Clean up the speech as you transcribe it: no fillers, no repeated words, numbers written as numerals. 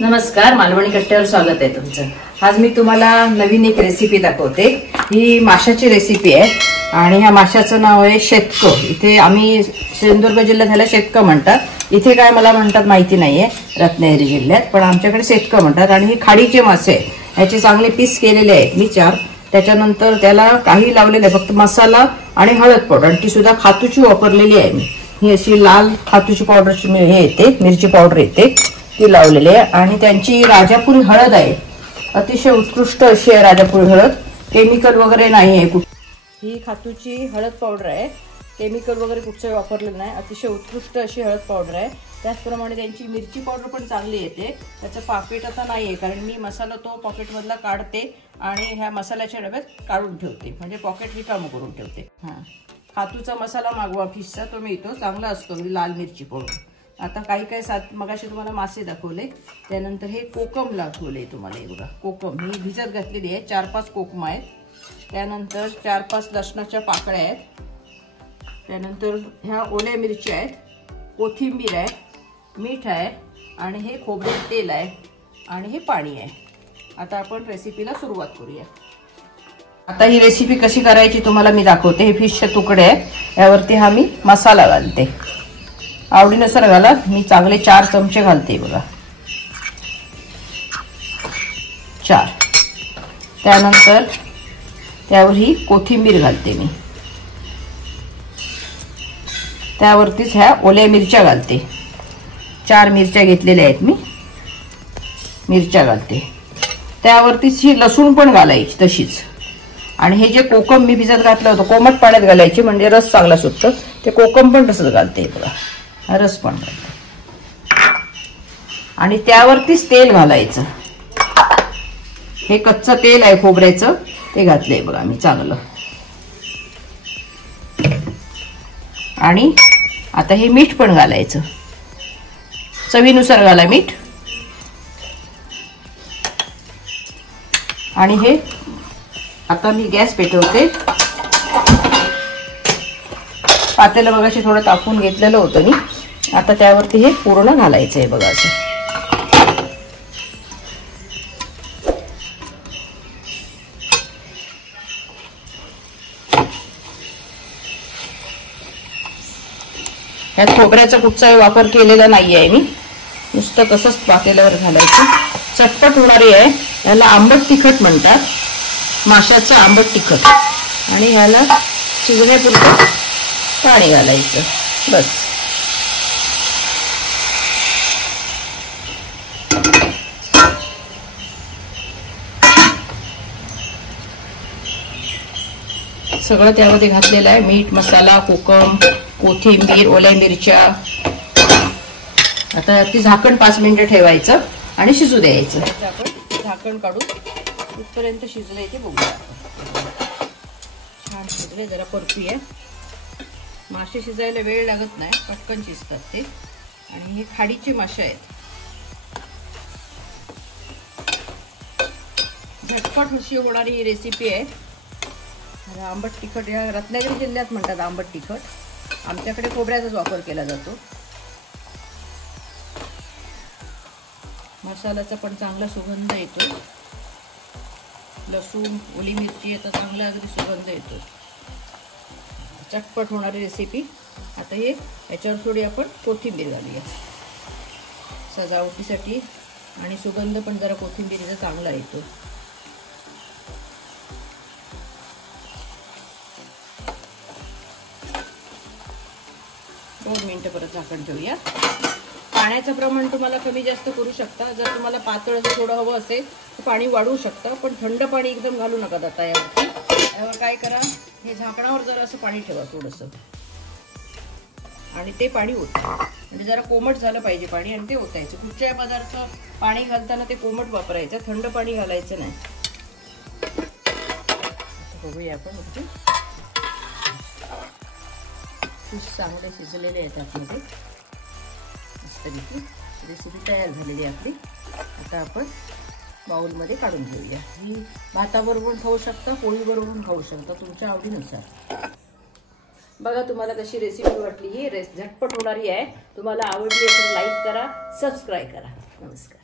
नमस्कार, मालवणी कट्ट्यावर स्वागत आहे तुमचं। आज मी तुम्हाला नवीन एक रेसिपी दाखवते। ही माशाची रेसिपी आहे आणि ह्या माशाचं नाव आहे शेतकं। इथे आम्ही सिंधुदुर्ग जिल्ह्यात ह्याला शेतकं म्हणतात। इथे काय मला म्हणतात माहिती नाहीये, रत्नागिरी जिल्ह्यात, पण आमच्याकडे शेतकं म्हणतात। आणि हे खाडीचे मासे आहे, ह्याचे चांगले पीस केलेले आहेत मी 4। त्याच्यानंतर त्याला काही लावलेलं आहे, फक्त मसाला आणि हळद पावडर, आणि ती सुद्धा खातूची वापरलेली आहे मी। ही अशी लाल खातूची पावडरची हे येते, मिरची पावडर येते, ती लावलेली आहे। आणि त्यांची राजापुरी हळद आहे, अतिशय उत्कृष्ट अशी आहे राजापुरी हळद, केमिकल वगैरे नाही आहे। ही खातूची हळद पावडर आहे, केमिकल वगैरे कुठचं वापरलेलं नाही, अतिशय उत्कृष्ट अशी हळद पावडर आहे। त्याचप्रमाणे त्यांची मिरची पावडर पण चांगली येते। त्याचं पॉकेट आता नाही आहे, कारण मी मसाला तो पॉकेटमधला काढते आणि ह्या मसाल्याच्या डब्यात काढून ठेवते, म्हणजे पॉकेट रिकामं करून ठेवते। हां, खातूचा मसाला मागवा फिशचा, तो मिळतो, चांगला असतो, लाल मिरची पावडर। आता काही काही मगाशी तुम्हाला मासे दाखवले, त्यानंतर हे कोकम दाखवले तुम्हाला। हे बघा, कोकम ही भिजत घातलेली आहे, 4-5 कोकम आहेत। त्यानंतर 4-5 लसणाच्या पाकळ्या आहेत। त्यानंतर ह्या ओल्या मिरच्या आहेत, कोथिंबीर आहे, मीठ आहे, आणि हे खोबरेल तेल आहे, आणि हे पाणी आहे। आता आपण रेसिपीला सुरुवात करूया। आता ही रेसिपी कशी करायची तुम्हाला मी दाखवते। हे फिशचे तुकडे आहे, यावरती हा मी मसाला घालते, आवडीनुसार घाला, मी चांगले 4 चमचे घालते बघा, 4। त्यानंतर त्यावर ही कोथिंबीर घालते मी, त्यावरतीच ह्या ओल्या मिरच्या घालते, 4 मिरच्या घेतलेल्या आहेत मी, मिरच्या घालते। त्यावरतीच ही लसूण पण घालायची तशीच। आणि हे जे कोकम मी भिजत घातलं होतं, कोमट पाण्यात घालायचे, म्हणजे रस चांगला सुटतो। ते कोकम पण तसंच घालते बघा, हा रस पण घालते। आणि त्यावरतीच तेल घालायचं, हे कच्चं तेल आहे खोबऱ्याचं, ते घातलंय बघा मी चांगलं। आणि आता हे मीठ पण घालायचं, चवीनुसार घाला मीठ। आणि हे आता मी गॅस पेटवते, पातेलं बघाशी थोडं तापून घेतलेलं होतं मी। आता त्यावरती हे पूर्ण घालायचं आहे बघा असं। ह्यात खोबऱ्याचा कुठचा वापर केलेला नाही आहे मी, नुसतं तसंच पातेल्यावर घालायचं। चटपट होणारी आहे, याला आंबट तिखट म्हणतात, माशाचं आंबट तिखट। आणि ह्याला शिजण्यापुरतं पाणी घालायचं, बस। सगळं त्यामध्ये घातलेलं आहे, मीठ, मसाला, कोकम, कोथिंबीर, ओल्या मिरच्या। आता ती झाकण 5 मिनिटं ठेवायचं आणि शिजू द्यायचं। आपण झाकण काढून कुठपर्यंत शिजलंय ते बघूया। छान शिजले, जरा परतूया। मासे शिजायला वेळ लागत नाही, पटकन शिजतात ते। आणि हे खाडीचे मासे आहेत, झटपट अशी होणारी ही रेसिपी आहे। आंबट तिखट या रत्नागिरी जिल्ह्यात म्हणतात आंबट तिखट, आमच्याकडे खोबऱ्याचाच वापर केला जातो। मसाल्याचा पण चांगला सुगंध येतो, लसूण, ओली मिरची याचा चांगला अगदी सुगंध येतो। चटपट होणारी रेसिपी। आता हे याच्यावर थोडी आपण कोथिंबीर घालूया सजावटीसाठी, आणि सुगंध पण जरा कोथिंबीरीचा चांगला येतो। दोन मिनिटं परत झाकण ठेवूया। पाण्याचं प्रमाण तुम्हाला कमी जास्त करू शकता, जर तुम्हाला पातळ थोडं हवं असेल तर पाणी वाढवू शकता, पण थंड पाणी एकदम घालू नका आता यावरती। यावर काय करा, हे झाकणावर जरा असं पाणी ठेवा थोडंसं, आणि ते पाणी ओता, म्हणजे जरा कोमट झालं पाहिजे पाणी, आणि ते ओतायचं। कुठच्याही पदार्थ पाणी घालताना ते कोमट वापरायचं, थंड पाणी घालायचं नाही। बघूया आपण, फिश चांगले शिजलेले आहेत आतमध्ये, मस्तपैकी रेसिपी तयार झालेली आहे आपली। आता आपण बाउलमध्ये काढून घेऊया। ही भाताबरोबर खाऊ शकता, पोळीबरोबर खाऊ शकता, तुमच्या आवडीनुसार। बघा तुम्हाला कशी रेसिपी वाटली. ही झटपट होणारी आहे. तुम्हाला आवडली असेल लाईक करा, सबस्क्राईब करा. नमस्कार.